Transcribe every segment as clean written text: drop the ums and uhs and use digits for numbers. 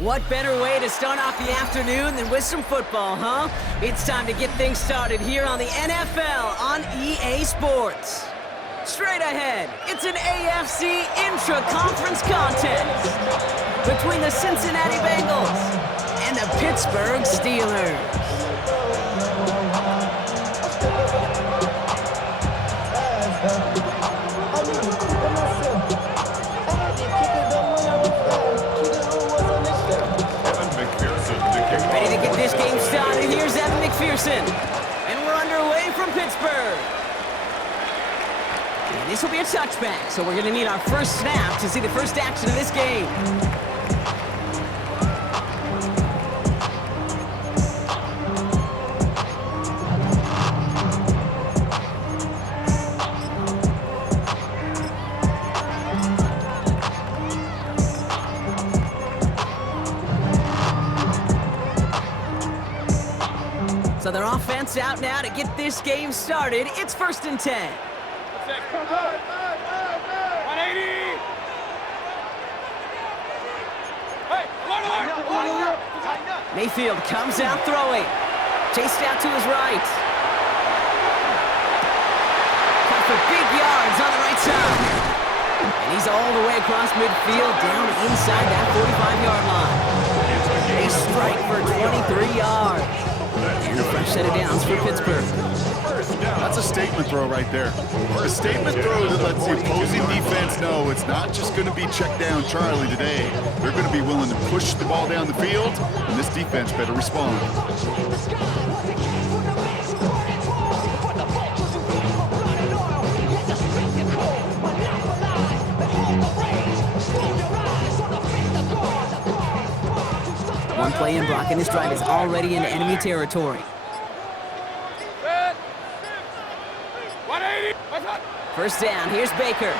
What better way to start off the afternoon than with some football, huh? It's time to get things started here on the NFL on EA Sports. Straight ahead, it's an AFC intra-conference contest between the Cincinnati Bengals and the Pittsburgh Steelers. Ready to get this game started. Here's Evan McPherson. And we're underway from Pittsburgh. And this will be a touchback, so we're going to need our first snap to see the first action of this game. So their offense out now to get this game started. It's 1st and 10. 180. Mayfield comes out throwing. Chased out to his right. Caught for big yards on the right side. And he's all the way across midfield down inside that 45-yard line. A strike for 23 yards. And a fresh set of downs for Pittsburgh. That's a statement throw right there. A statement throw that lets the opposing defense know it's not just going to be check down Charlie today. They're going to be willing to push the ball down the field, and this defense better respond. One play in, Brock, and this drive is already into enemy territory. 1st down, here's Baker. It's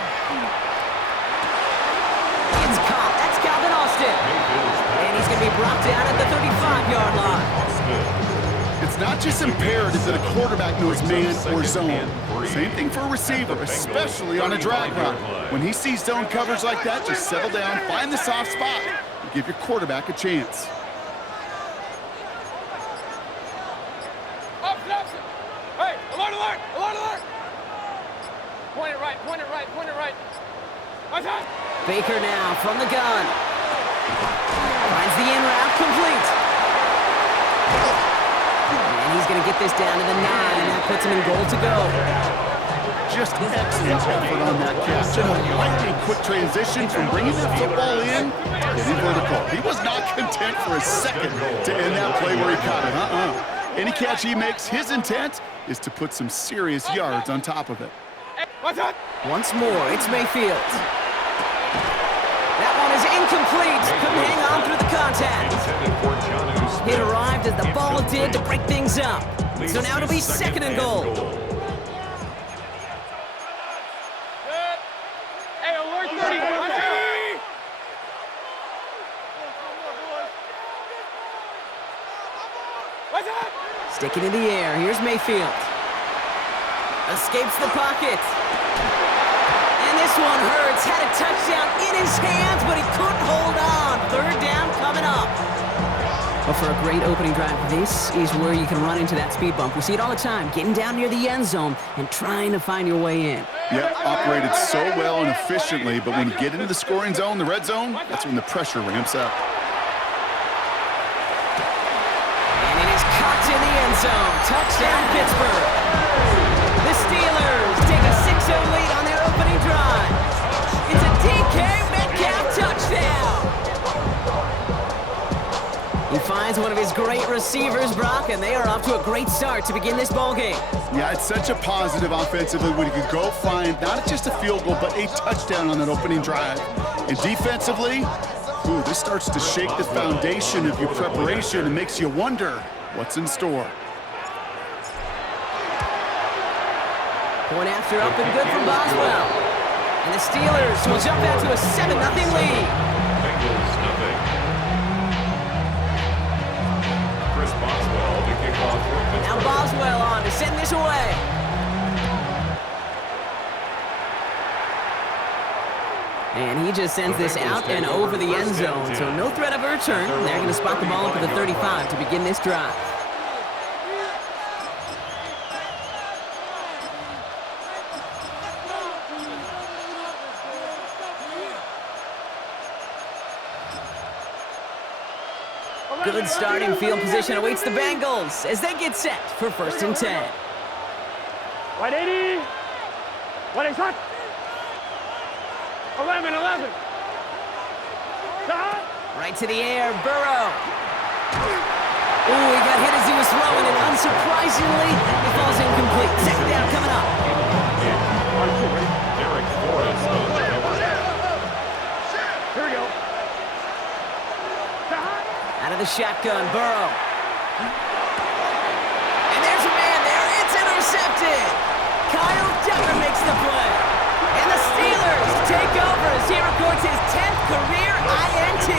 caught, that's Calvin Austin. And he's going to be brought down at the 35-yard line. It's not just imperative that a quarterback knows man or zone. Same thing for a receiver, especially on a drag route. When he sees zone coverage like that, just settle down, find the soft spot, and give your quarterback a chance. Hey, alert, alert, alert, alert! Point it right, point it right, point it right. Baker now from the gun. Finds the in route complete. And he's going to get this down to the 9, and that puts him in goal to go. Just excellent effort on that catch. And a lightning quick transition from bringing that football in, getting vertical. He was not content for a second to end that play where he caught it. Any catch he makes, his intent is to put some serious yards on top of it. Once more, it's Mayfield. That one is incomplete. Couldn't hang on through the contact. It arrived as the ball did to break things up. So now it'll be 2nd and goal. Hey, alert 30. Sticking in the air. Here's Mayfield. Escapes the pocket. And this one hurts. Had a touchdown in his hands, but he couldn't hold on. 3rd down coming up. But for a great opening drive, this is where you can run into that speed bump. We see it all the time, getting down near the end zone and trying to find your way in. Yep, operated so well and efficiently, but when you get into the scoring zone, the red zone, that's when the pressure ramps up. And it is caught in the end zone. Touchdown, Pittsburgh. The Steelers take a 6-0 lead on their opening drive. It's a DK Metcalf touchdown. He finds finds one of his great receivers, Brock, and they are off to a great start to begin this ballgame. Yeah, it's such a positive offensively when you can go find not just a field goal, but a touchdown on that opening drive. And defensively, this starts to shake the foundation of your preparation and makes you wonder what's in store. Point after up and good from Boswell. And the Steelers will jump out to a 7-0 lead. Bengals, nothing. Chris Boswell, the kickoff for Pittsburgh. Now Boswell on to send this away. And he just sends this out and over the end zone, so no threat of a return. They're going to spot the ball up at the 35 to begin this drive. Good starting field position awaits the Bengals as they get set for 1st and 10. 180. 180. 11. Right to the air, Burrow. Ooh, he got hit as he was throwing, and unsurprisingly, it falls incomplete. 2nd down coming up. Derek Forrest on the cover. Here we go. Out of the shotgun, Burrow. And there's a man there. It's intercepted. Kyle Decker makes the play. And the Steelers take over as he records his 10th career INT.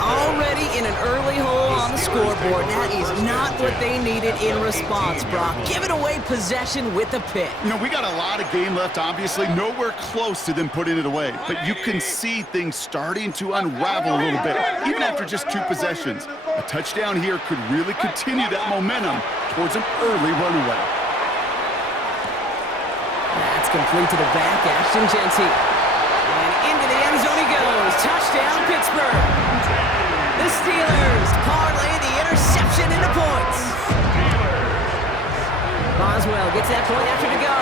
Already in an early hole on the scoreboard. That is not what they needed in response, Brock. Giving away possession with a pick. You know, we got a lot of game left, obviously. Nowhere close to them putting it away. But you can see things starting to unravel a little bit, even after just 2 possessions. A touchdown here could really continue that momentum towards an early runaway. That's complete to the back, Ashton Genty. And into the end zone he goes. Touchdown, Pittsburgh. The Steelers parlay the interception into points. Boswell gets that point after to go.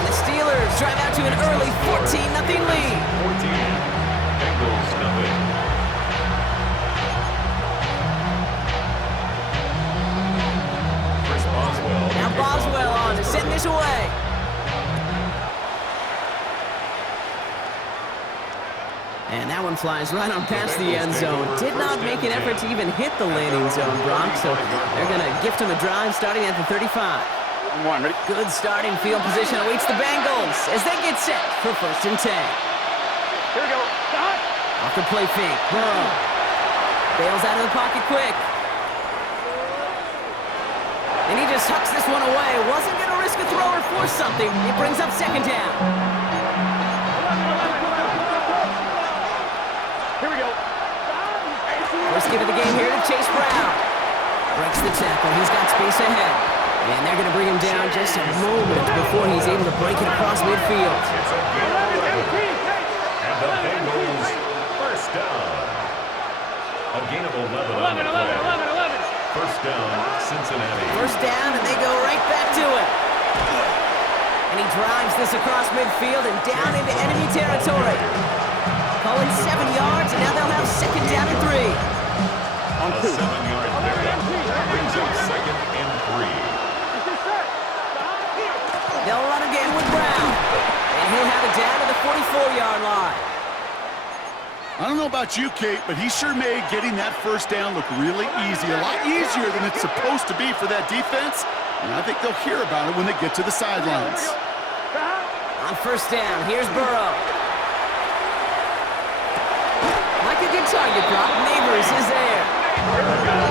And the Steelers drive out to an early 14-0 lead. 14. Bengals, nothing. Chris Boswell. Now Boswell on to send this away. And that one flies right on past the end zone. Did not make an effort to even hit the landing zone, Brock, so they're going to gift him a drive starting at the 35. Good starting field position awaits the Bengals as they get set for 1st and 10. Here we go. Off the play fake, Burrow. Bails out of the pocket quick. And he just hucks this one away. Wasn't going to risk a throw or force something. It brings up 2nd down. Here we go. First give of the game here to Chase Brown. Breaks the tackle. He's got space ahead. And they're going to bring him down just a moment before he's able to break it across midfield. And the Bengals, 1st down. A gain of 11 on the play. 1st down, Cincinnati. 1st down, and they go right back to it. And he drives this across midfield and down into enemy territory. Calling 7 yards, and now they'll have 2nd down and 3. A 7-yard pickup brings up 2nd and 3. They'll run again with Brown. And he'll have it down to the 44-yard line. I don't know about you, Kate, but he sure made getting that 1st down look really easy. A lot easier than it's supposed to be for that defense. And I think they'll hear about it when they get to the sidelines. On 1st down, here's Burrow. Like a good target drop, Neighbors is there.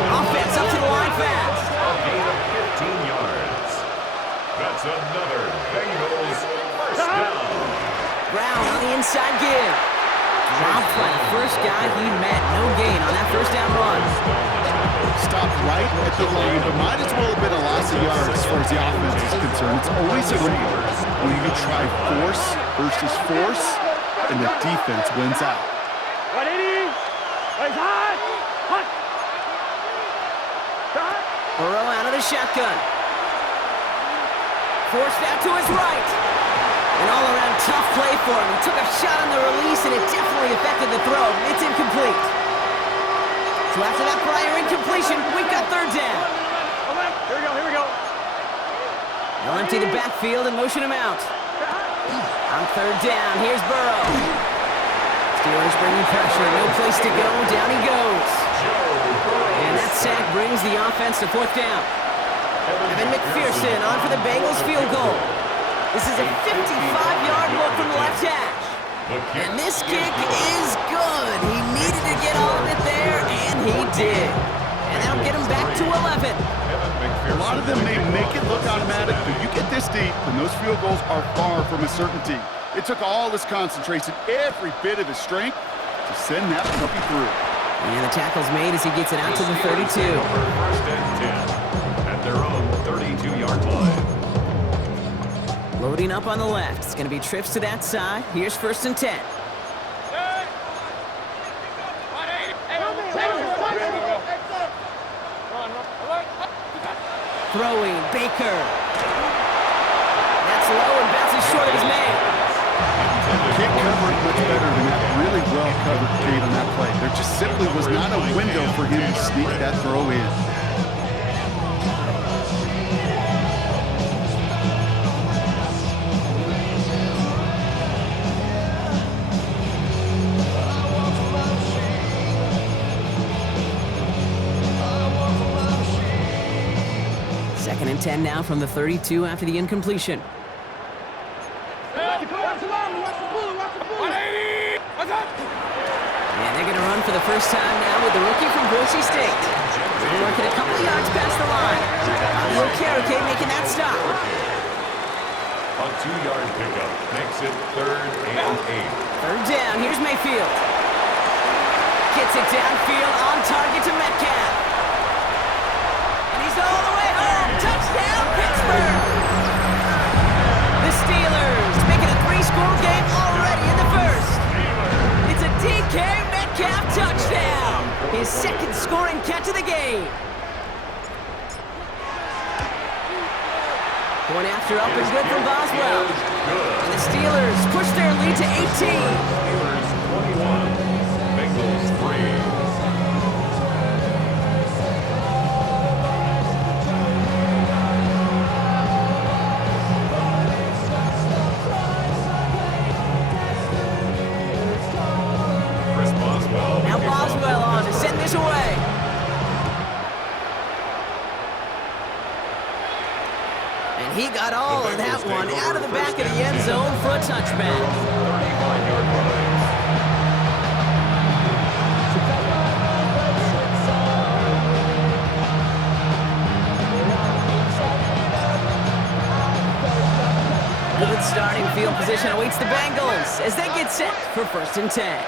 Offense up to the line fast. A gain of 15 yards. That's another Bengals 1st down. Brown on the inside give. Dropped by the first guy he met. No gain on that 1st down run. Stopped right at the lane, but might as well have been a loss of yards as far as the offense is concerned. It's always a risk when you try force versus force, and the defense wins out. 180. It's hot. Hot. Burrow out of the shotgun. Forced out to his right. An all-around tough play for him. He took a shot on the release, and it definitely affected the throw. It's incomplete. So after that prior incompletion, we've got third down. Here we go. They'll empty the backfield and motion him out. On third down, here's Burrow. Steelers bringing pressure, no place to go, down he goes. And that sack brings the offense to fourth down. Evan McPherson on for the Bengals field goal. This is a 55-yard look from the left hash. And this kick is good. He needed to get all of it there, and he did. And that'll get him back to 11. A lot of them may make it look automatic, but you get this deep, and those field goals are far from a certainty. It took all his concentration, every bit of his strength, to send that puppy through. And the tackle's made as he gets it out to the 32. First and 10 at their own 32-yard line. Loading up on the left. It's going to be trips to that side. Here's first and 10. Throwing, Baker. That's low and bounces short of his man. Can't cover it much better than that really well-covered Cade on that play. There just simply was not a window for him to sneak that throw in. Second and 10 now from the 32 after the incompletion. And they're going to run for the first time now with the rookie from Boise State. They're working a couple of yards past the line. Fabio Carrique making that stop. A 2-yard pickup makes it third and 8. Third down, here's Mayfield. Gets it downfield on target to Metcalf. And he's all the way home. Touchdown, Pittsburgh! The Steelers making a 3-score game already in the first. It's a DK Metcalf touchdown. His second scoring catch of the game. Going after up and good from Boswell. And the Steelers push their lead to 18. Steelers 21, Bengals 3. Now Boswell on to send this away. And he got all of that one out of the back of the end zone for a touchback. 35-yard line. Good starting field position awaits the Bengals as they get set for first and 10.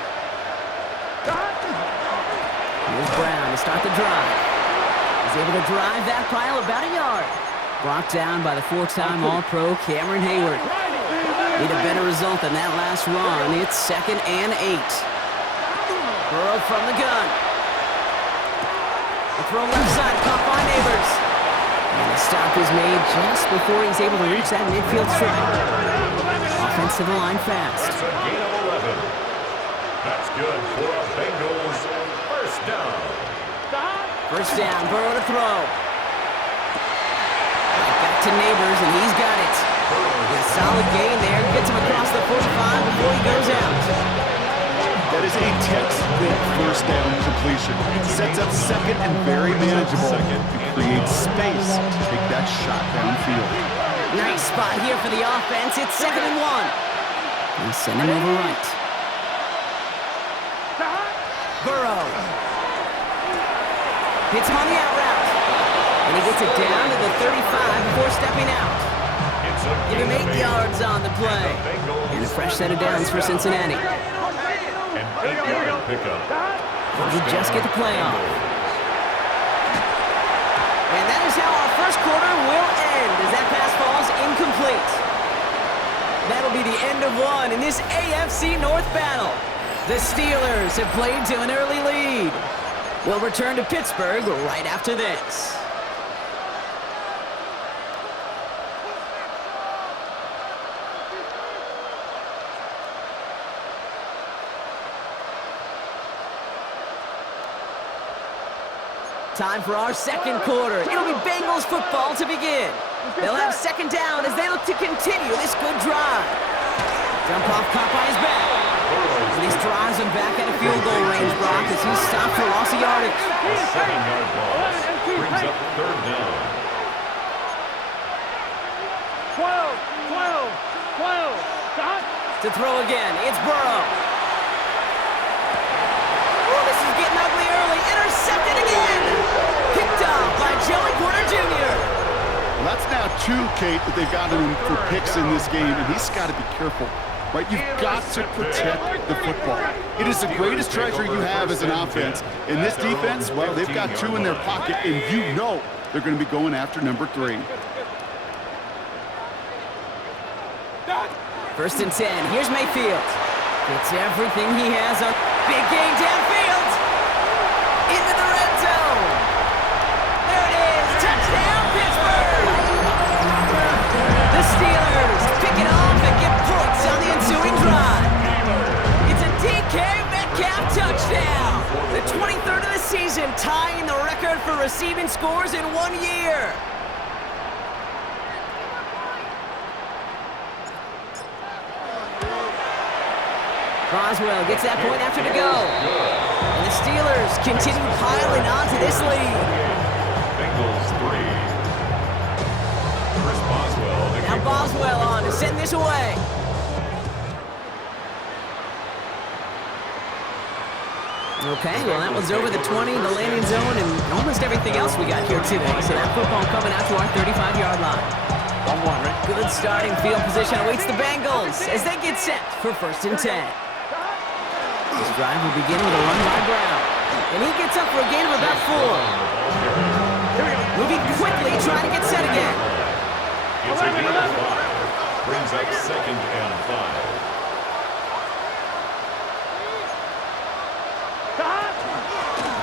Here's Brown to start the drive. He's able to drive that pile about a yard. Brought down by the 4-time All-Pro Cameron Hayward. Need a better result than that last run. It's second and 8. Burrow from the gun. The throw left side, caught by Neighbors. And the stop is made just before he's able to reach that midfield strike. Offense to the line fast. That's a gain of 11. That's good for a Bengals first down. First down, Burrow to throw. Right back to Neighbors, and he's got it. A solid gain there. Gets him across the 45 before he goes out. That is a textbook first down completion. Sets up second and very manageable. It creates space to take that shot downfield. Nice spot here for the offense. It's second and 1. And send him over right. Burrow. Hits him on the out route. And he gets it down to the 35 before stepping out. Give him 8 yards on the play. And a fresh set of downs for Cincinnati. An 8-yard pickup. You just get the play off. And that is how our first quarter will end as that pass falls incomplete. That'll be the end of one in this AFC North battle. The Steelers have played to an early lead. We'll return to Pittsburgh right after this. Time for our second quarter. It'll be Bengals football to begin. They'll have second down as they look to continue this good drive. Dump off caught by his back. And he drives him back at a field goal range, Brock, as he's stopped for loss of yardage. A 7-yard loss brings up third down. 12. To throw again, it's Burrow. Oh, this is getting ugly early. Intercepted again. Picked off by Joey Porter Jr. Well, that's now 2, Kate, that they've gotten him for picks in this game, and he's got to be careful. Right? You've got to protect the football. It is the greatest treasure you have as an offense. In this defense, well, they've got 2 in their pocket, and you know they're going to be going after number 3. First and 10. Here's Mayfield. Gets everything he has on. Big gain downfield. Into the red zone. There it is. Touchdown, Pittsburgh. The Steelers pick it off and get points on the ensuing drive. It's a DK Metcalf touchdown. The 23rd of the season, tying the record for receiving scores in 1 year. Boswell gets that point after to go. And the Steelers continue piling on to this lead. Bengals 3. Chris Boswell. Now Boswell on to send this away. Okay, well that one's over the 20, the landing zone, and almost everything else we got here today. So that football coming out to our 35-yard line. Good starting field position awaits the Bengals as they get set for first and 10. This drive will begin with a run by Brown. And he gets up for a gain of about 4. Moving quickly, trying to get set again. It's a gain of 5. Brings up second and 5.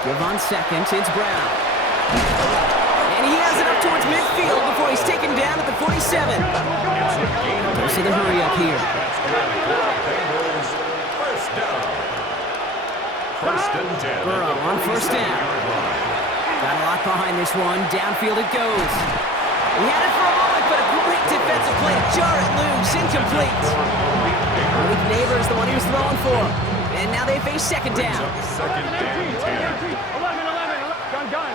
Give on second, it's Brown. And he has it up towards midfield before he's taken down at the 47. Goes to the hurry up here. Bengals first down. First and 10. Burrow on first down. Got a lot behind this one. Downfield it goes. He had it for a moment, but a great defensive play to jar it loose. Incomplete. Malik Neighbors the one he was throwing for. And now they face second down. Second and 10. 11. Gun.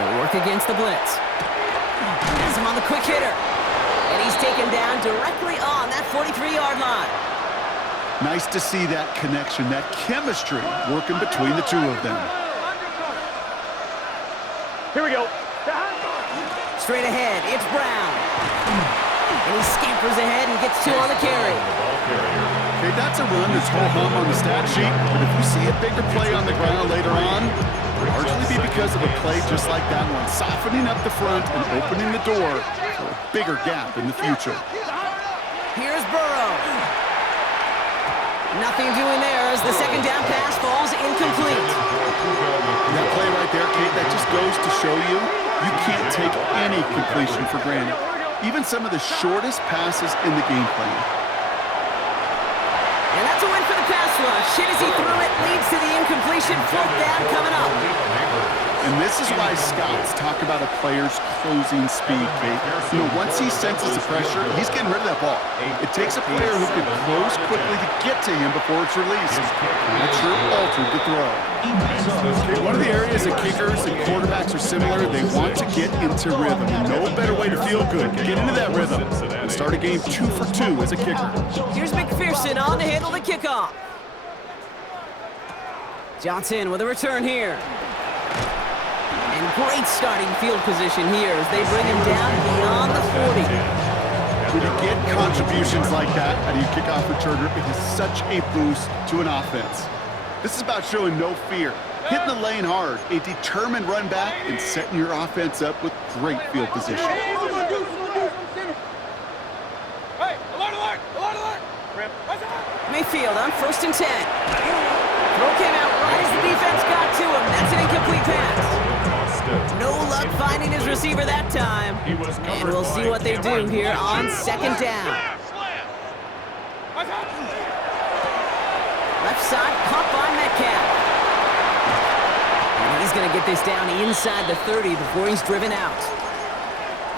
They'll work against the blitz. Has him on the quick hitter. And he's taken down directly on that 43-yard line. Nice to see that connection, that chemistry working between the 2 of them. Here we go. Straight ahead, it's Brown. And he scampers ahead and gets 2 on the carry. Okay, that's a run that's ho-hum on the stat sheet, but if you see a bigger play on the ground later on, it'll largely be because of a play just like that one, softening up the front and opening the door for a bigger gap in the future. Here's Burrow. Nothing doing there as the second down pass falls incomplete. That play right there, Kate, that just goes to show you, you can't take any completion for granted. Even some of the shortest passes in the game plan. And that's a win for the pass rush. Hit as he threw it, leads to the incompletion. Fourth down coming up. And this is why scouts talk about a player's closing speed, Kate. You know, once he senses the pressure, he's getting rid of that ball. It takes a player who can close quickly to get to him before it's released. Not sure altered the throw. Okay, one of the areas that kickers and quarterbacks are similar, they want to get into rhythm. And no better way to feel good, get into that rhythm and start a game 2 for 2 as a kicker. Here's McPherson on to handle the kickoff. Johnson with a return here. And great starting field position here as they bring him down beyond the 40. When you get contributions like that out of your kickoff returner, it is such a boost to an offense. This is about showing no fear, hitting the lane hard, a determined run back, and setting your offense up with great field position. Hey, alert! Mayfield on first and 10. Throw came out right as the defense got to him. That's an incomplete pass. No luck finding his receiver that time. And we'll see what they do here on second down. Left side, caught by Metcalf. And he's going to get this down inside the 30 before he's driven out.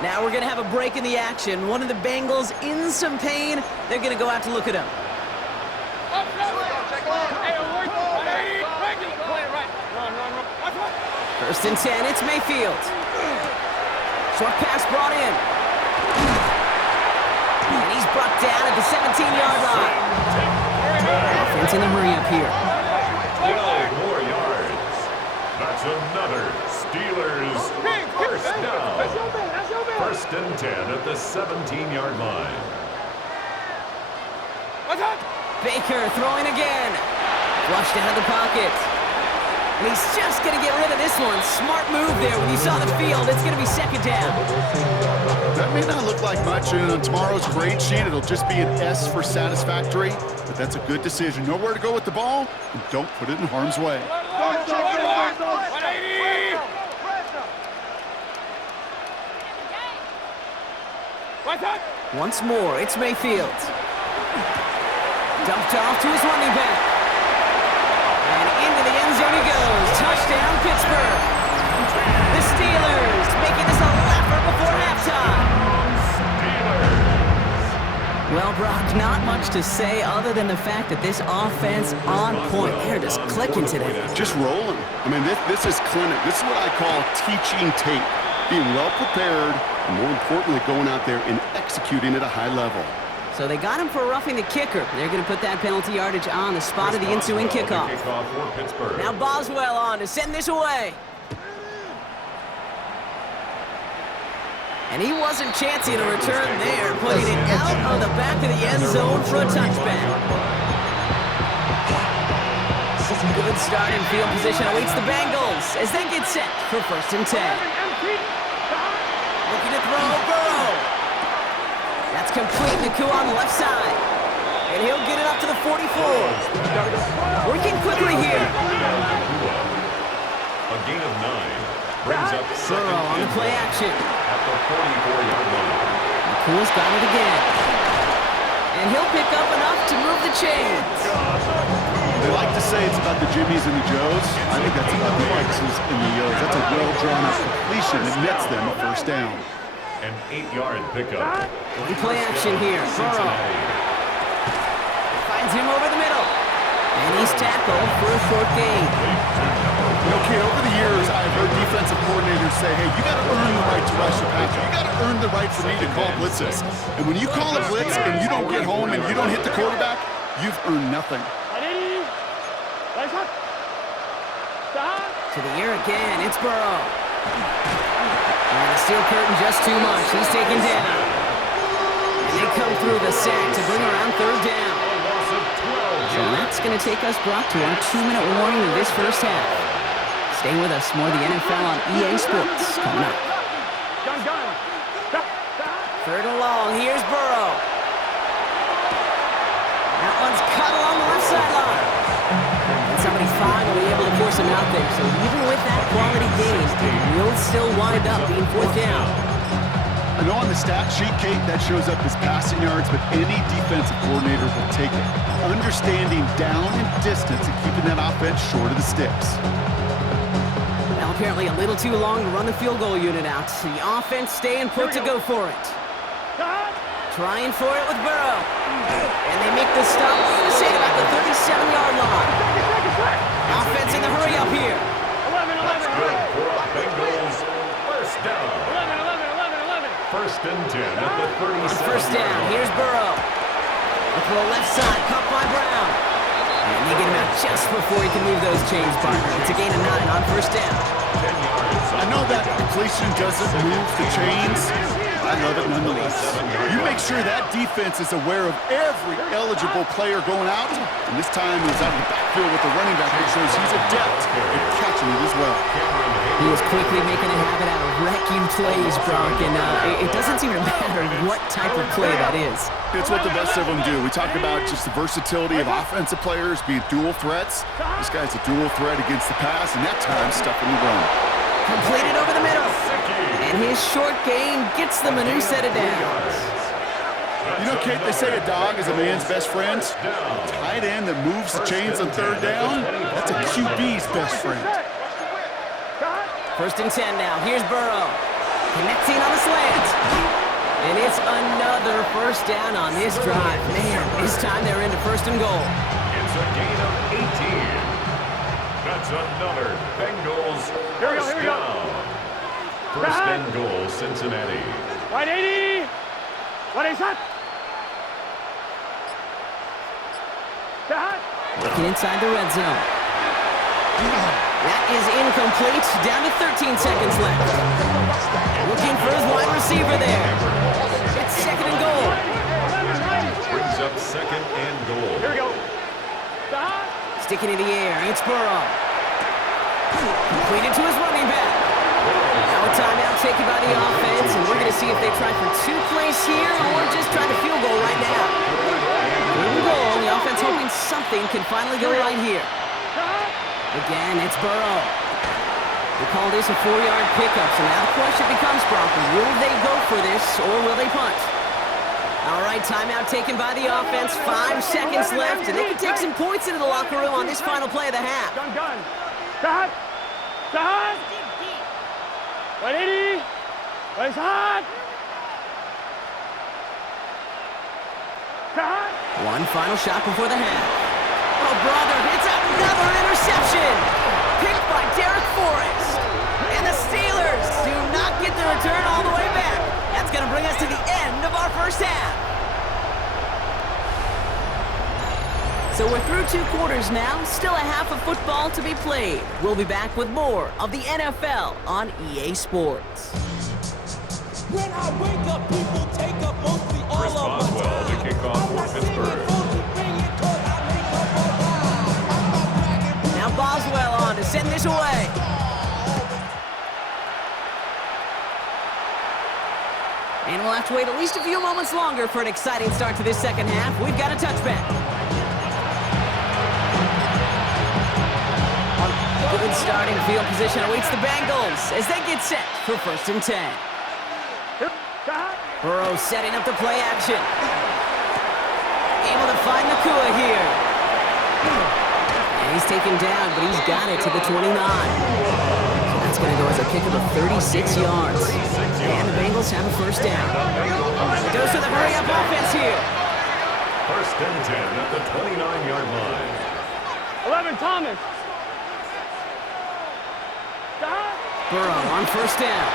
Now we're going to have a break in the action. One of the Bengals in some pain. They're going to go out to look at him. First and 10, it's Mayfield. Short pass brought in. And he's brought down at the 17-yard line. Offense in the hurry up here. 12 more yards. That's another Steelers first down. First and 10 at the 17-yard line. Baker throwing again. Flushed out of the pocket. And he's just going to get rid of this one. Smart move there when you saw the field. It's going to be second down. That may not look like much, and on tomorrow's grade sheet, it'll just be an S for satisfactory, but that's a good decision. Know where to go with the ball, and don't put it in harm's way. Once more, it's Mayfield. Dumped off to his running back. And into the end zone he goes. Touchdown, Pittsburgh. The Steelers making this a laugher before halftime. Well, Brock, not much to say other than the fact that this offense on point. They're just clicking today. Just rolling. I mean, this is clinic. This is what I call teaching tape. Being well prepared, and more importantly, going out there and executing at a high level. So they got him for roughing the kicker. They're going to put that penalty yardage on the spot of the ensuing kickoff. Now Boswell on to send this away. And he wasn't chancing a return there, putting it out of the back of the end zone for a touchback. Good starting field position awaits the Bengals as they get set for first and 10. Looking to throw, Burrow. That's complete. Nakua on the left side. And he'll get it up to the 44. Working quickly here. A gain of 9 brings up Burrow on the play action. At the 44-yard line. Nakua's got it again. And he'll pick up enough to move the chains. They like to say it's about the Jimmies and the Joes. I think that's about the X's and the O's. That's a well-drawn-up completion that nets them a first down. An 8-yard pickup. One play action here. Burrow finds him over the middle. And he's tackled for a short gain. Okay, over the years, I've heard defensive coordinators say, hey, you got to earn the right to rush the passer. You got to earn the right for me to call blitzes. And when you call a blitz and you don't get home and you don't hit the quarterback, you've earned nothing. To the air again, it's Burrow. And the steel curtain just too much. He's taken down. And they come through the sack to bring around third down. So that's going to take us, Brock, to our 2-minute warning of this first half. Stay with us. More of the NFL on EA Sports coming up. Third and long. Here's Burrow. That one's cut along the left sideline. And somebody finally able to force him out there. So even with that quality gain, it will still wind up being fourth down. I know on the stat sheet, Kate, that shows up as passing yards, but any defensive coordinator will take it. Understanding down and distance and keeping that offense short of the sticks. Now apparently a little too long to run the field goal unit out. The offense staying put to go for it. Trying for it with Burrow. And they make the stop, say about the 37-yard line. Offense in the hurry up here. That's good for a Bengals first down. 1st and 10 at the 37. First down, here's Burrow. The throw left side, caught by Brown. And they get him out just before he can move those chains, partner. It's a gain of 9 on first down. 10 yards. I know that completion doesn't move the chains. I love it nonetheless. You make sure that defense is aware of every eligible player going out. And this time he's out of the backfield with the running back, which shows he's adept at catching it as well. He is quickly making a habit out of wrecking plays, Brock, and it doesn't seem to matter what type of play that is. It's what the best of them do. We talked about just the versatility of offensive players being dual threats. This guy's a dual threat against the pass, and that time stuffing the run. Completed over the middle. And his short gain gets them a new set of downs. You know, Kate, they say a dog is a man's best friend. A tight end that moves the chains on third down, that's a QB's best friend. First and 10 now. Here's Burrow. Connecting on the slant. And it's another first down on this drive. Man, this time they're into first and goal. It's a gain of 18. That's another Bengals first down. First and goal, Cincinnati. 180. What is that? Looking inside the red zone. That is incomplete. Down to 13 seconds left. Looking for his wide receiver there. It's second and goal. Brings up second and goal. Here we go. Sticking in the air. It's Burrow. Completed to his running back. Now a timeout taken by the offense, and we're going to see if they try for 2 plays here or just try the field goal right now. Here we go. The offense hoping something can finally go right here. Again, it's Burrow. They call this a 4-yard pickup, so now the question becomes, Bronco, will they go for this or will they punt? All right, timeout taken by the offense. 5 seconds left, and they can take some points into the locker room on this final play of the half. Gun. Start. 180. What is hot? One final shot before the half. Oh, brother, it's another interception. Picked by Derek Forrest. And the Steelers do not get the return all the way back. That's going to bring us to the end of our first half. So we're through 2 quarters now. Still a half of football to be played. We'll be back with more of the NFL on EA Sports. When I wake up, people take up mostly all Chris of my Boswell to time. kick off for Pittsburgh. Now Boswell on to send this away. And we'll have to wait at least a few moments longer for an exciting start to this second half. We've got a touchback. Good starting field position awaits the Bengals as they get set for first and 10. Burrow setting up the play action. Able to find Nakua here. And he's taken down, but he's got it to the 29. So that's going to go as a pickup of 36 yards. And the Bengals have a first down. It goes to the hurry-up offense here. First and 10 at the 29-yard line. 11, Thomas. Burrow on first down.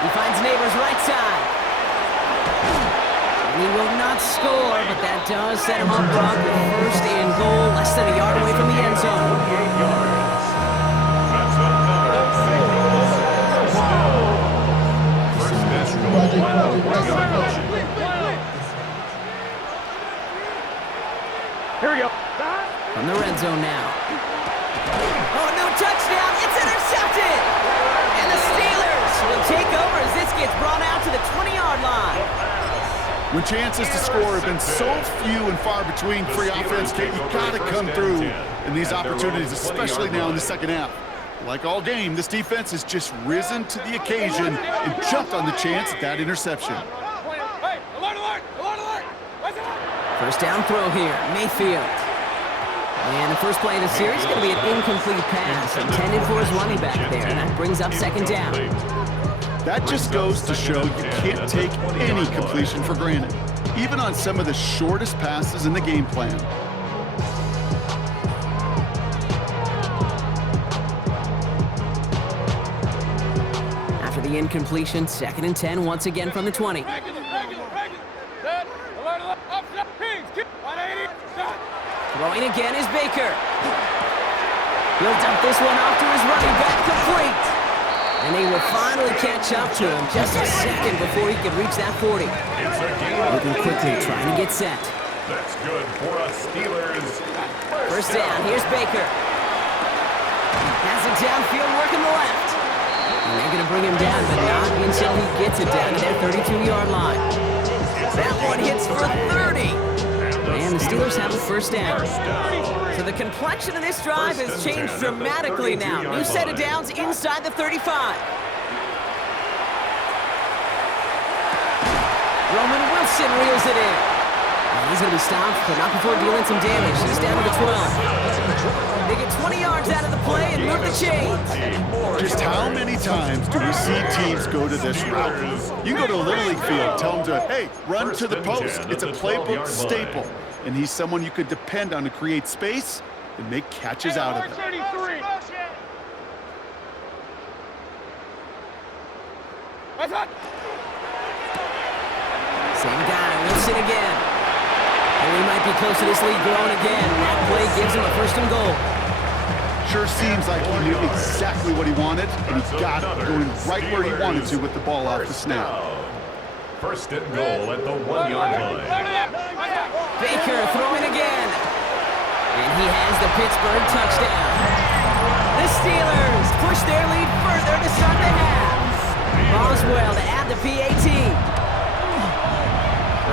He finds Neighbors right side. And he will not score, but that does set him up Brock with first and goal, less than a yard away from the end zone. That's another first down. Here we go. From the red zone now. Oh, no touchdown. It's intercepted. And the Steelers will take over as this gets brought out to the 20-yard line. When chances to score have been so few and far between for your offense, Kate, you've got to come through in these opportunities, especially now in the second half. Like all game, this defense has just risen to the occasion and jumped on the chance at that interception. Hey, alert! First down throw here, Mayfield. And the first play of the series is going to be an incomplete pass intended for his running back there, and that brings up second down. That just goes to show you can't take any completion for granted, even on some of the shortest passes in the game plan. After the incompletion, second and 10 once again from the 20. Throwing again is Baker. He'll dump this one off to his running back, complete. And they will finally catch up to him just a second before he could reach that 40. Moving quickly, trying to get set. That's good for us Steelers. First down, here's Baker. Has it downfield, working the left. And they're going to bring him down, but not until he gets it down to their 32-yard line. That one hits for 30. And the Steelers have the first down. So the complexion of this drive has changed dramatically now. New set of downs inside the 35. Roman Wilson reels it in. And he's going to be stopped, but not before dealing some damage. He's down to the 12. They get 20 yards out of the play and move off the chains. Just how many times do we see teams go to this route? You go to a Little League field, tell them to, hey, run to the post. It's a playbook staple. And he's someone you could depend on to create space and make catches out of it. Same guy, Wilson again. And we might be close to this lead growing again. That play gives him a 1st and goal. Sure seems like he knew exactly what he wanted, and he got it, going right where he wanted to with the ball off the snap. 1st and goal at the 1-yard line. Baker throwing again. And he has the Pittsburgh touchdown. The Steelers push their lead further to start the half. Boswell to add the PAT.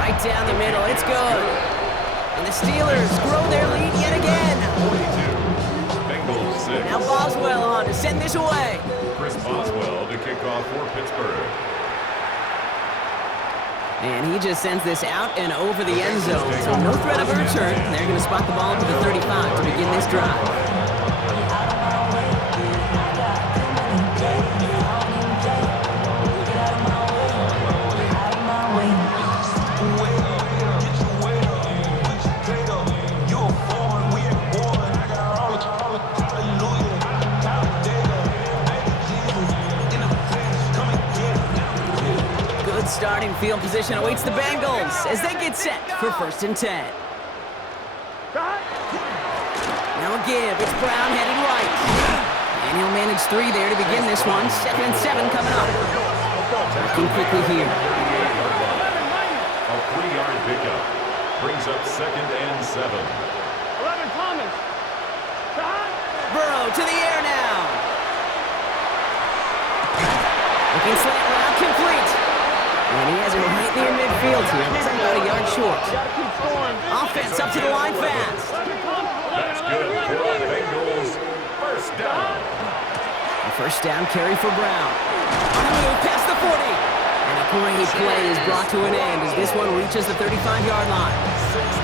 Right down the middle, it's good. And the Steelers grow their lead yet again. 42. Bengals 6. Now Boswell on to send this away. Chris Boswell to kick off for Pittsburgh. And he just sends this out and over the end zone. So no threat of a return. They're going to spot the ball to the 35 to begin this drive. Starting field position awaits the Bengals as they get set for 1st and 10. Now a give. It's Brown headed right. And he'll manage 3 there to begin this one. 2nd and 7 coming up. Working quickly here. A 3-yard pickup brings up 2nd and 7. 11 Thomas. Burrow to the air now. Looking slant route complete. And he has it right near midfield here. Looks like about a yard short. Offense up to the line fast. That's good for the Bengals. 1st down. A 1st down carry for Brown. On the move past the 40. And a great play is brought to an end as this one reaches the 35-yard line.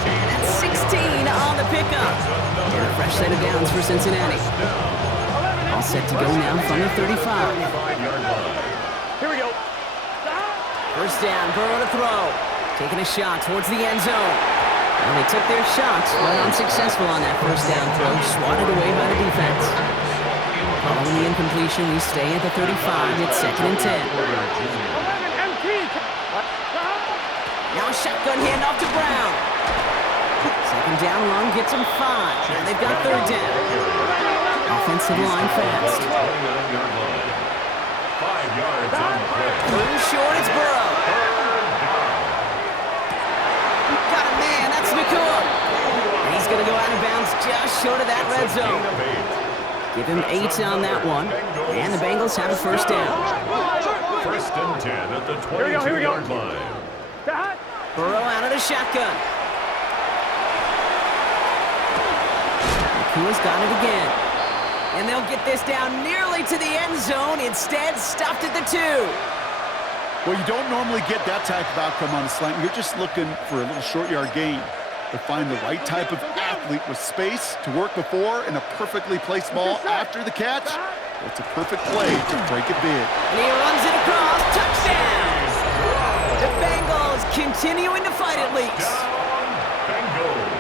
And that's 16 on the pickup. And a fresh set of downs for Cincinnati. All set to go now from the 35. 35-yard line. Here we go. 1st down, Burrow to throw. Taking a shot towards the end zone. And they took their shots, but unsuccessful on that 1st down throw. Swatted away by the defense. Following the incompletion, we stay at the 35. It's 2nd and 10. Now a shotgun handoff to Brown. 2nd down run gets him 5. Now they've got 3rd down. Offensive line fast. 5 yards on the play. Third short, it's Burrow. Got a man, that's Nakua. And he's going to go out of bounds just short of that red zone. Give him 8 on that one. And the Bengals have a 1st down. 1st and 10 at the 22-yard line. Burrow out of the shotgun. Nakua's got it again. And they'll get this down nearly to the end zone. Instead, stopped at the 2. Well, you don't normally get that type of outcome on a slant. You're just looking for a little short yard gain. To find the right type of athlete with space to work before and a perfectly placed ball after the catch. It's a perfect play to break it big. And he runs it across. Touchdown! The Bengals continuing to fight at least. Bengals.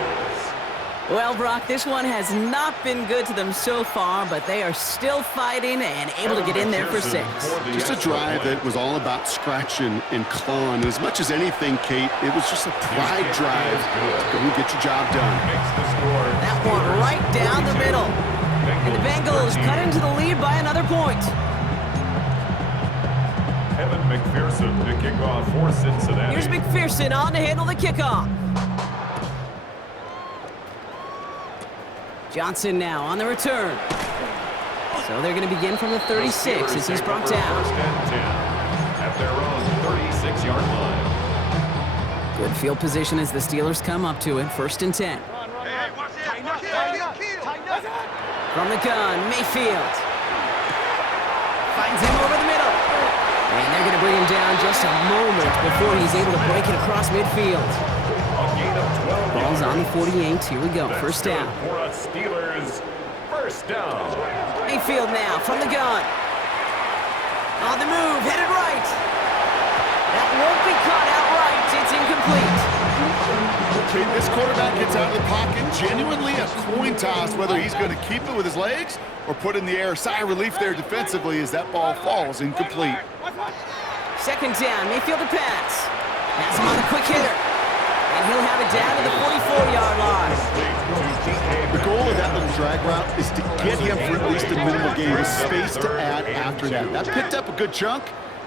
Well, Brock, this one has not been good to them so far, but they are still fighting and able to get in there for 6. Just a drive that was all about scratching and clawing. As much as anything, Kate, it was just a pride drive to go and get your job done. That one right down the middle. And the Bengals cut into the lead by another point. Evan McPherson to kick off for Cincinnati. Here's McPherson on to handle the kickoff. Johnson now on the return. So they're going to begin from the 36 as he's brought down. 1st and 10 at their own 36-yard line. Good field position as the Steelers come up to it. 1st and 10. From the gun, Mayfield. Finds him over the middle. And they're going to bring him down just a moment before he's able to break it across midfield. A gain of 12 Ball's on the 48. Here we go. 1st down. For us Steelers. First down. Mayfield now from the gun. On the move, headed right. That won't be caught outright. It's incomplete. Okay, this quarterback gets out of the pocket, genuinely a coin toss whether he's going to keep it with his legs or put it in the air. Sigh of relief there defensively as that ball falls incomplete. Second down, Mayfield to pass. Pass him on the quick hitter. And he'll have it down to the 44-yard line. The goal of that little drag route is to get him for at least a minimal gain with space to add after that. That picked up a good chunk,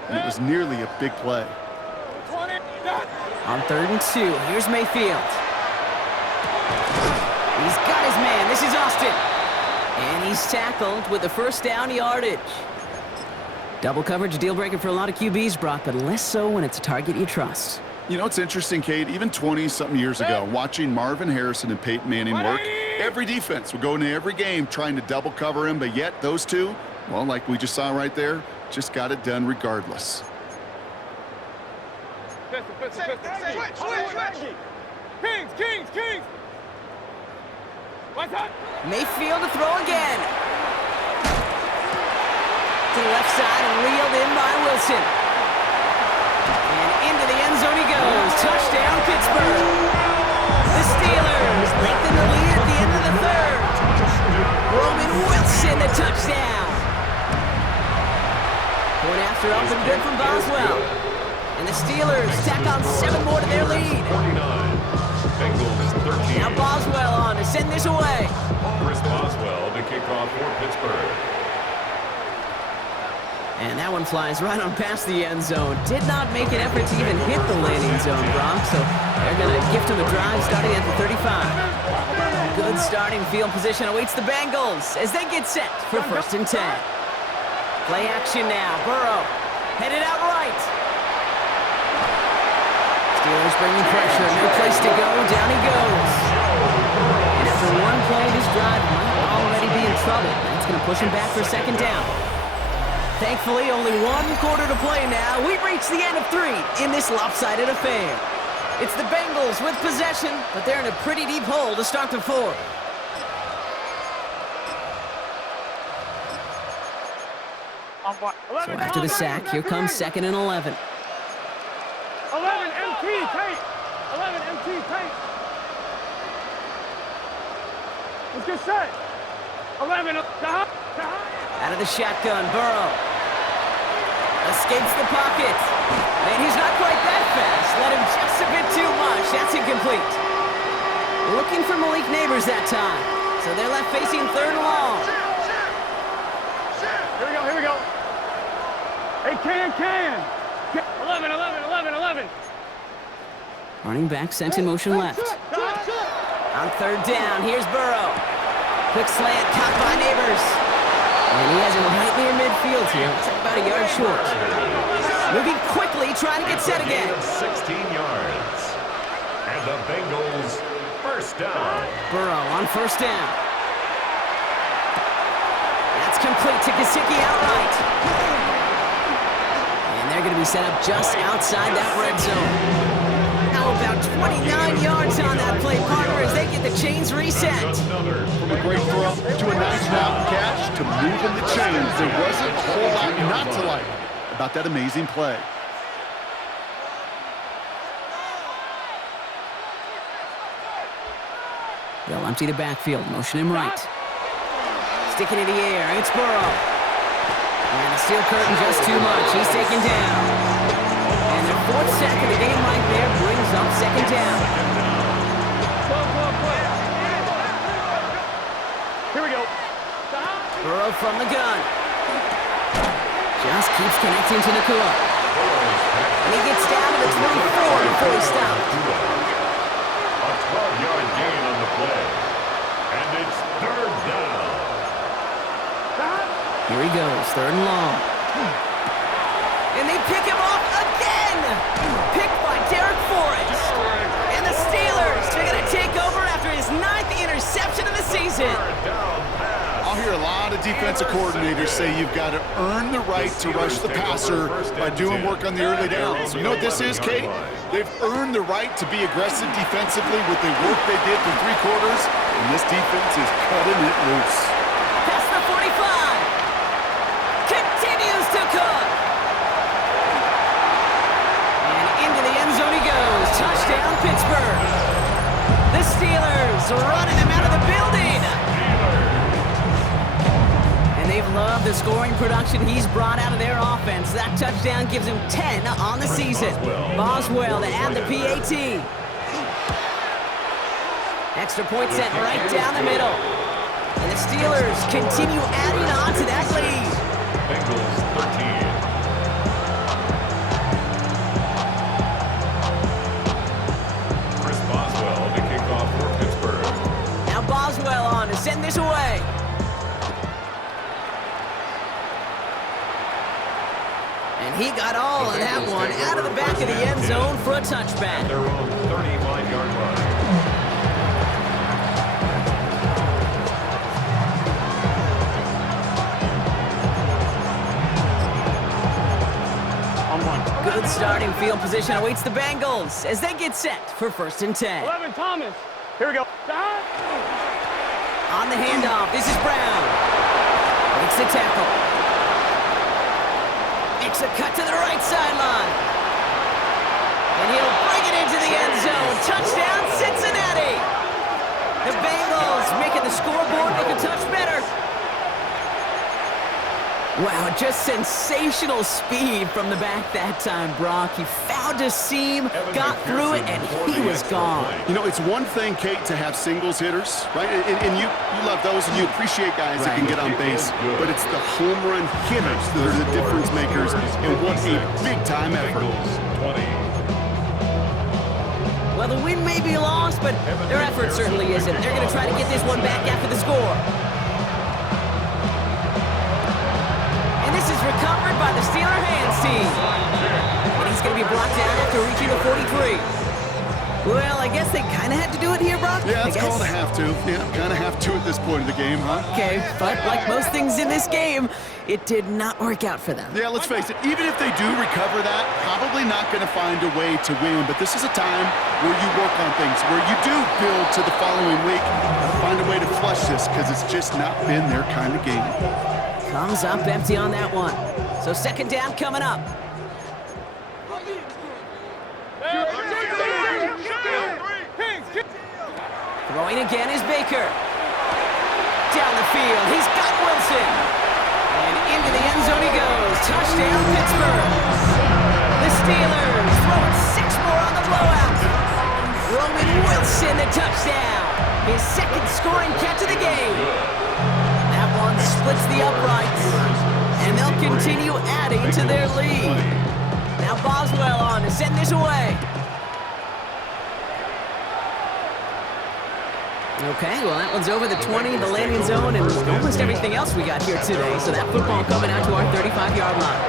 and it was nearly a big play. On 3rd and 2, here's Mayfield. He's got his man. This is Austin. And he's tackled with the first down yardage. Double coverage, deal breaker for a lot of QBs, Brock, but less so when it's a target you trust. You know, it's interesting, Kate, even 20-something years ago, watching Marvin Harrison and Peyton Manning work, every defense would go into every game trying to double cover him, but yet those two, well, like we just saw right there, just got it done regardless. Kings! What's up? Mayfield to throw again. To the left side and reeled in by Wilson. And into the end zone he goes. Touchdown, Pittsburgh. The Steelers lengthen the lead at the end of the 3rd. Roman Wilson, the touchdown. Point after up and good from Boswell. And the Steelers tack on 7 more to their lead. 49. Bengals 13. Now Boswell on to send this away. Chris Boswell to kick off for Pittsburgh. And that one flies right on past the end zone. Did not make an effort to even hit the landing zone, Brock. So they're going to gift him a drive starting at the 35. Good starting field position awaits the Bengals as they get set for 1st and 10. Play action now. Burrow headed out right. Steelers bringing pressure. No place to go. Down he goes. And after one play, this drive might already be in trouble. That's going to push him back for 2nd down. Thankfully, only 1 quarter to play now. We've reached the end of 3 in this lopsided affair. It's the Bengals with possession, but they're in a pretty deep hole to start the 4th. So after the sack, here comes 2nd and 11. 11 MT, Tate. 11 MT, Tate. Let's get set. 11, Out of the shotgun, Burrow. Escapes the pocket. And he's not quite that fast. Let him just a bit too much. That's incomplete. Looking for Malik Neighbors that time. So they're left facing 3rd and long. Here we go. Hey, can. 11. Running back sent in motion left. On 3rd down, here's Burrow. Quick slant, caught by Neighbors. And he has him right near midfield here. It's about a yard short. Moving quickly, trying to get set again. 16 yards. And the Bengals 1st down. Burrow on 1st down. That's complete to Gesicki outright. And they're going to be set up just outside that red zone. Now about 29 yards on that play, partner, as they get the chains reset. From a great throw to a nice route catch to moving the chains. There wasn't a whole lot not to like about that amazing play. They'll empty the backfield, motion him right. Sticking in the air, it's Burrow. And the steel curtain just too much. He's taken down. And their 4th sack of the game right there brings up 2nd down. Here we go. Burrow from the gun. Just keeps connecting to Nakua. And he gets down to the 24 before he stopped. A 12-yard gain on the play. And it's 3rd down. Here he goes, 3rd and long. And they pick him off again! Picked by Derek Forrest. And the Steelers are going to take over after his 9th interception of the season. I'll hear a lot of defensive coordinators say you've got to earn the right to rush the passer by doing work on the early downs. You know what this is, Kate? They've earned the right to be aggressive defensively with the work they did for 3 quarters, and this defense is cutting it loose. love the scoring production he's brought out of their offense. That touchdown gives him 10 on the season. Boswell to add the PAT. Extra point sent right down the middle. And the Steelers continue adding on to that lead. Bengals 13. Chris Boswell to kick off for Pittsburgh. Now Boswell on to send this away. And he got all of that one out of the back of the end zone for a touchback. Their own 35-yard line. Good starting field position awaits the Bengals as they get set for 1st and 10. 11, Thomas. Here we go. On the handoff, this is Brown. Makes a tackle. Makes a cut to the right sideline. And he'll bring it into the end zone. Touchdown, Cincinnati. The Bengals making the scoreboard look a touch better. Wow, just sensational speed from the back that time, Brock. He found a seam, got through it, and he was gone. You know, it's one thing, Kate, to have singles hitters, right? And you love those, and you appreciate guys that can get on base. But it's the home run hitters that are the difference makers, and what a big-time effort. Well, the win may be lost, but their effort certainly isn't. They're going to try to get this one back after the score. Recovered by the Steeler hands team. And he's going to be brought down after reaching the 43. Well, I guess they kind of had to do it here, Brock. Yeah, it's called a have to. Yeah, kind of have to at this point of the game, huh? Okay, but like most things in this game, it did not work out for them. Yeah, let's face it, even if they do recover that, probably not going to find a way to win. But this is a time where you work on things, where you do build to the following week. Find a way to flush this, because it's just not been their kind of game. Comes up empty on that one. So 2nd down coming up. Throwing again is Baker. Down the field, he's got Wilson. And into the end zone he goes. Touchdown, Pittsburgh. The Steelers throwing 6 more on the blowout. Roman Wilson, the touchdown. His 2nd scoring catch of the game. That one splits the uprights, and they'll continue adding to their lead. Now Boswell on to send this away. Okay, well that one's over the 20, the landing zone, and almost everything else we got here today. So that football coming out to our 35-yard line.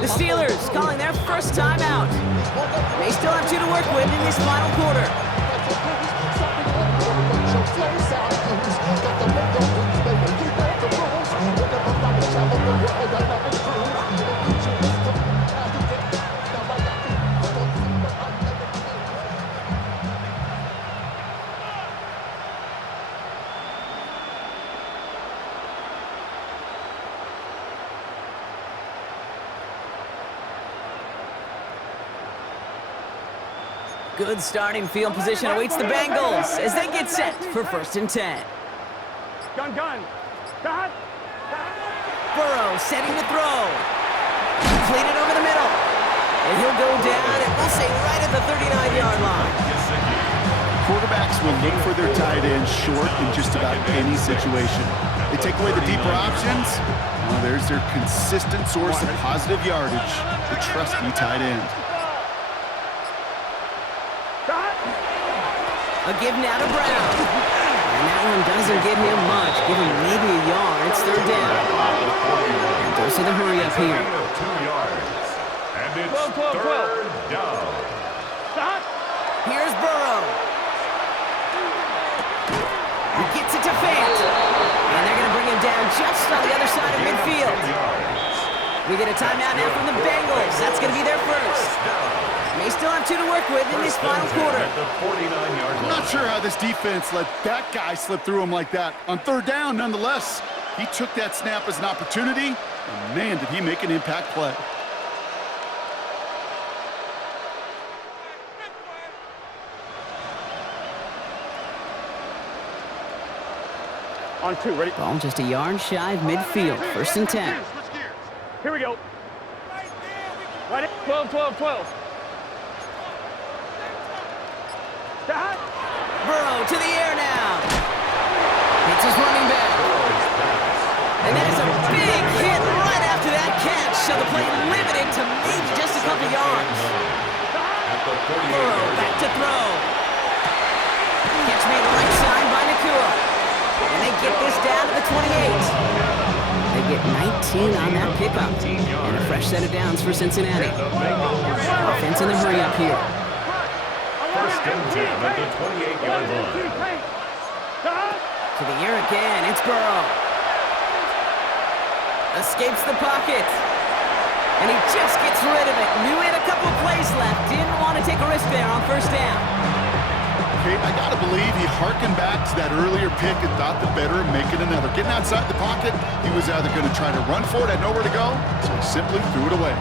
The Steelers calling their first timeout. They still have 2 to work with in this final quarter. Good starting field position awaits the Bengals as they get set for 1st and 10. Gun. Got. Burrow setting to throw. Completed over the middle. And he'll go down, and we'll say right at the 39-yard line. Quarterbacks will look for their tight end short in just about any situation. They take away the deeper options. Well, there's their consistent source of positive yardage, the trusty tight end. A give now to Brown. And that one doesn't give him much. Give him maybe a yard. It's 3rd down. And those are the hurry up here. 2 yards. And it's 3rd down. Here's Burrow. He gets it to Fant. And they're going to bring him down just on the other side of midfield. We get a timeout now from the Bengals. That's going to be their first. They still have 2 to work with in this final quarter. I'm not sure how this defense let that guy slip through him like that. On 3rd down, nonetheless. He took that snap as an opportunity, and man, did he make an impact play. On 2, ready? Ball just a yard shy of midfield. 1st and 10. Here we go. Right, 12, 12, 12. Burrow to the air now. It's his running back. And that is a big hit right after that catch. So the play limited to maybe just a couple yards. Burrow back to throw. Catch made right side by Nakua. And they get this down to the 28. They get 19 on that pickup. And a fresh set of downs for Cincinnati. Offense in the hurry up here. 1st and 10 at the 28-yard line. To the air again, it's Burrow. Escapes the pocket. And he just gets rid of it. Knew he had a couple of plays left. Didn't want to take a risk there on 1st down. Okay, I gotta believe he harkened back to that earlier pick and thought the better of making another. Getting outside the pocket, he was either going to try to run for it, had nowhere to go, so he simply threw it away.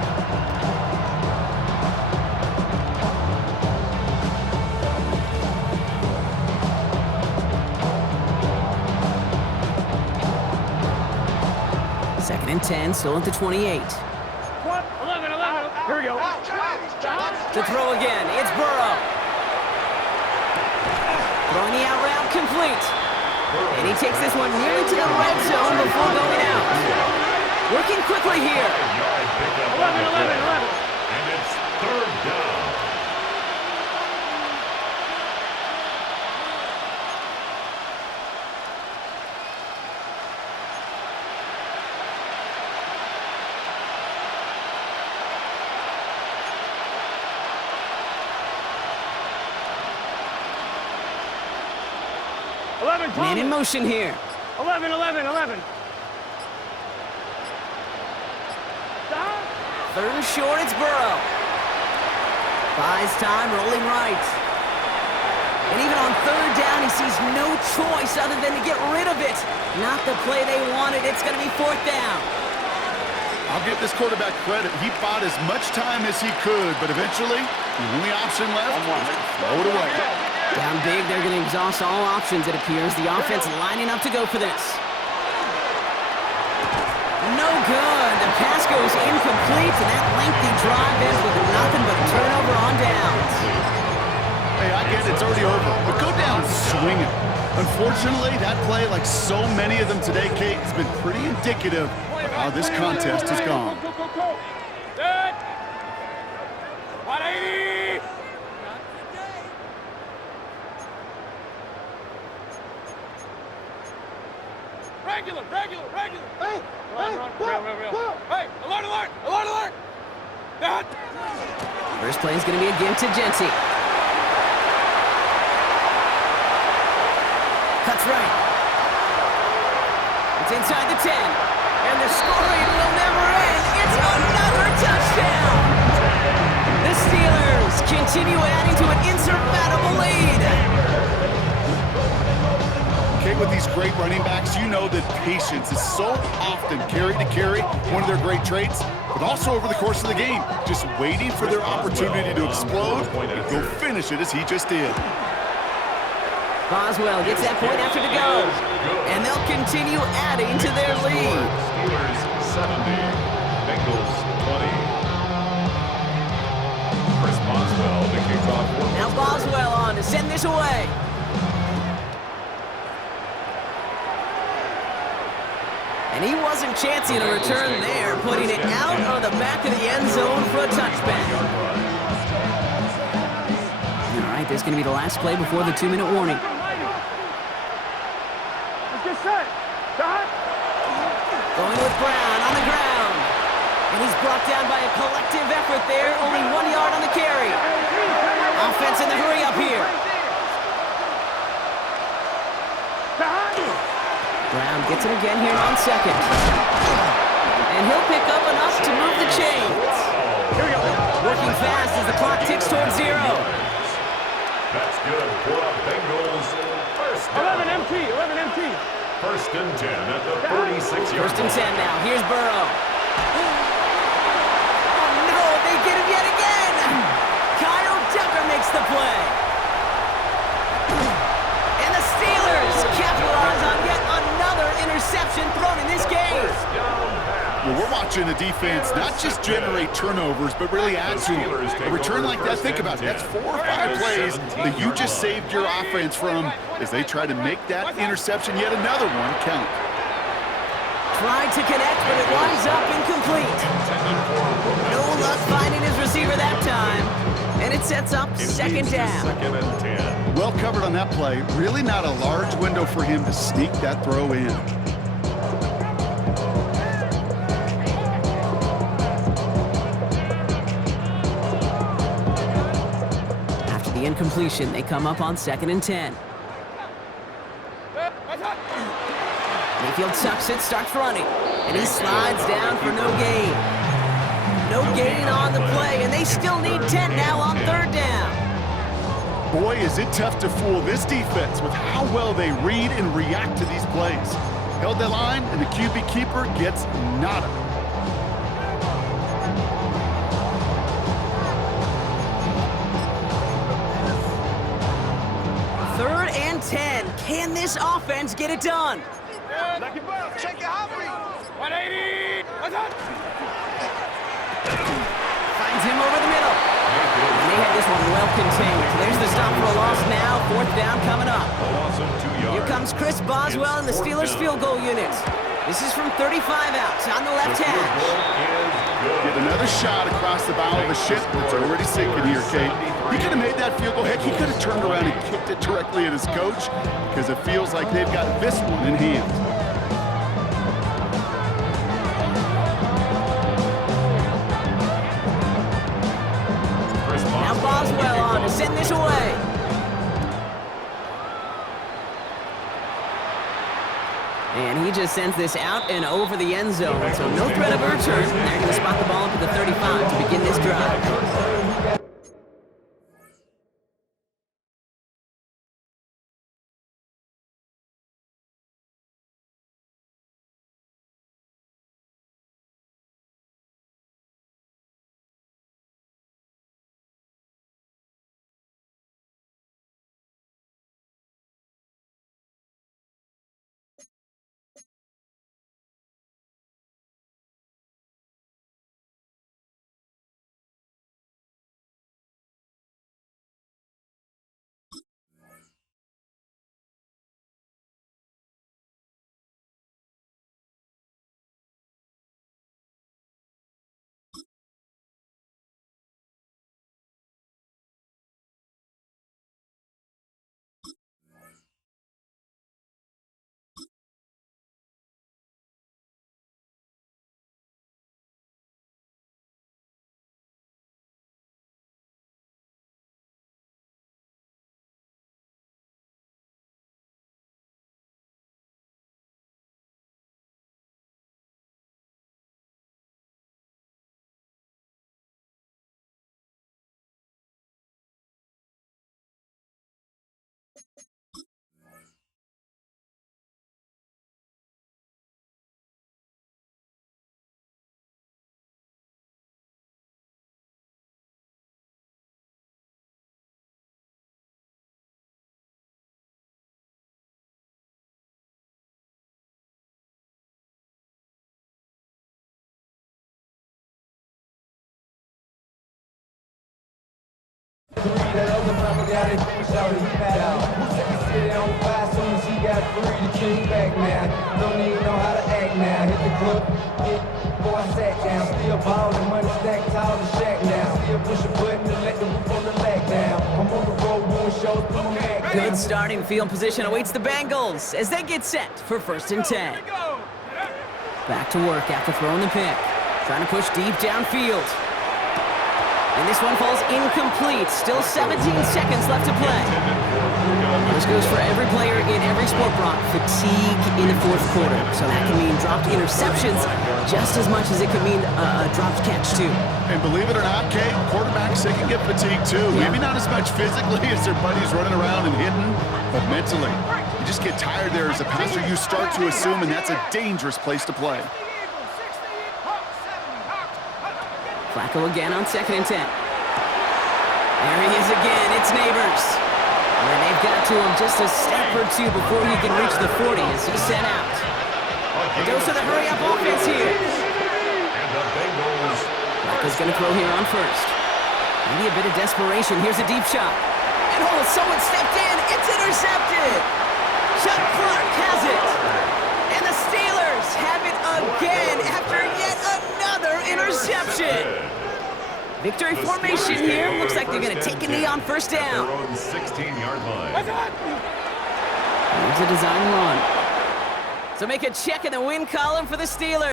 Second and 10, still at the 28. 11, 11. Here we go. To throw again, it's Burrow. Throwing the out route complete. And he takes this one nearly to the red zone before going out. Working quickly here. 11, 11, 11. And it's 3rd down. Man in motion here. 11, 11, 11. 3rd and short, it's Burrow. Buys time, rolling right. And even on 3rd down, he sees no choice other than to get rid of it. Not the play they wanted. It's going to be 4th down. I'll give this quarterback credit. He bought as much time as he could, but eventually, the only option left was to throw it away. Down big, they're going to exhaust all options, it appears. The offense lining up to go for this. No good. The pass goes incomplete, and that lengthy drive ends with nothing but a turnover on downs. Hey, I get it, it's already over, but go down swinging. Unfortunately, that play, like so many of them today, Kate, has been pretty indicative of how this contest has gone. Go. Set. 180. Regular. Hey, real. Hey, alert. That. First play is going to be a give to Jency. Cuts right. It's inside the 10. And the scoring will never end. It's another touchdown. The Steelers continue adding to an insurmountable lead. Okay, with these great running backs, you know that patience is so often carry to carry, one of their great traits, but also over the course of the game, just waiting for their opportunity to explode and go finish it as he just did. Boswell gets that point after the go, and they'll continue adding to their lead. Steelers 70, Bengals 20. Chris Boswell, the kickoff. Now Boswell on to send this away. And he wasn't chancing a return there, putting it out on the back of the end zone for a touchback. All right, there's going to be the last play before the 2-minute warning. Going with Brown on the ground. And he's brought down by a collective effort there, only 1 yard on the carry. Offense in the hurry up here. Brown gets it again here on 2nd. And he'll pick up enough to move the chains. Working fast as the clock ticks towards 0. That's good for the Bengals. First down. 11 MT. First and 10 at the 46-yard First and 10 line. now. Here's Burrow. Oh, no, they get him yet again. Kyle Tucker makes the play. And the Steelers capitalize on yet another interception thrown in this game. Well, we're watching the defense not just generate turnovers, but really add to them. A return like that, think about it. That's 4 or 5 plays that you just saved your offense from as they try to make that interception, yet another one, count. Tried to connect, but it winds up incomplete. No luck finding his receiver that time. And it sets up second down. Second and 10. Well covered on that play. Really not a large window for him to sneak that throw in. After the incompletion, they come up on second and 10. Mayfield sucks it, starts running, and he slides down for no gain. No gain on the play, and they still need 10 now on third down. Boy, is it tough to fool this defense with how well they read and react to these plays. Held that line, and the QB keeper gets nada. Third and 10. Can this offense get it done? Check your hot 180. Finds him over the middle. And they have this one well contained. There's the stop for a loss now. Fourth down coming up. A loss of 2 yards. Here comes Chris Boswell and the Steelers field goal unit. This is from 35 out on the left hash. Get another shot across the bow of a ship that's already sinking here, Kate. He could have made that field goal. Heck, he could have turned around and kicked it directly at his coach because it feels like they've got this one in hand. Now Boswell on to send this away. And he just sends this out and over the end zone. So no threat of a return. They're going to spot the ball up at the 35 to begin this drive. That other mama got it, shout it, fat out. Sit on fire soon as she got free to kick back now. Don't even know how to act now. Hit the club, get before I sat down. Still ballin', money stacked tall and shack now. Still push a button to let the roof on the lag down. I'm on the road doing shows, put my mag down. Good starting field position awaits the Bengals as they get set for first and 10. Back to work after throwing the pick. Trying to push deep downfield. And this one falls incomplete. Still 17 seconds left to play. This goes for every player in every sport, Brock. Fatigue in the fourth quarter. So that can mean dropped interceptions just as much as it could mean a dropped catch, too. And believe it or not, Kate, quarterbacks, they can get fatigued, too. Yeah. Maybe not as much physically as their buddies running around and hitting, but mentally. You just get tired there as a passer. You start to assume, and that's a dangerous place to play. Flacco again on 2nd and 10. There he is again. It's Neighbors. And they've got to him just a step or two before he can reach the 40 as he's sent out. It goes to the hurry-up offense here. Flacco's going to throw here on 1st. Maybe a bit of desperation. Here's a deep shot. And oh, someone stepped in. It's intercepted. Chuck Clark has it. And the Steelers have it again after yet another interception. Victory formation here. Looks like they're going to take a knee on 1st down. 16-yard line. Here's a design run. So make a check in the win column for the Steelers.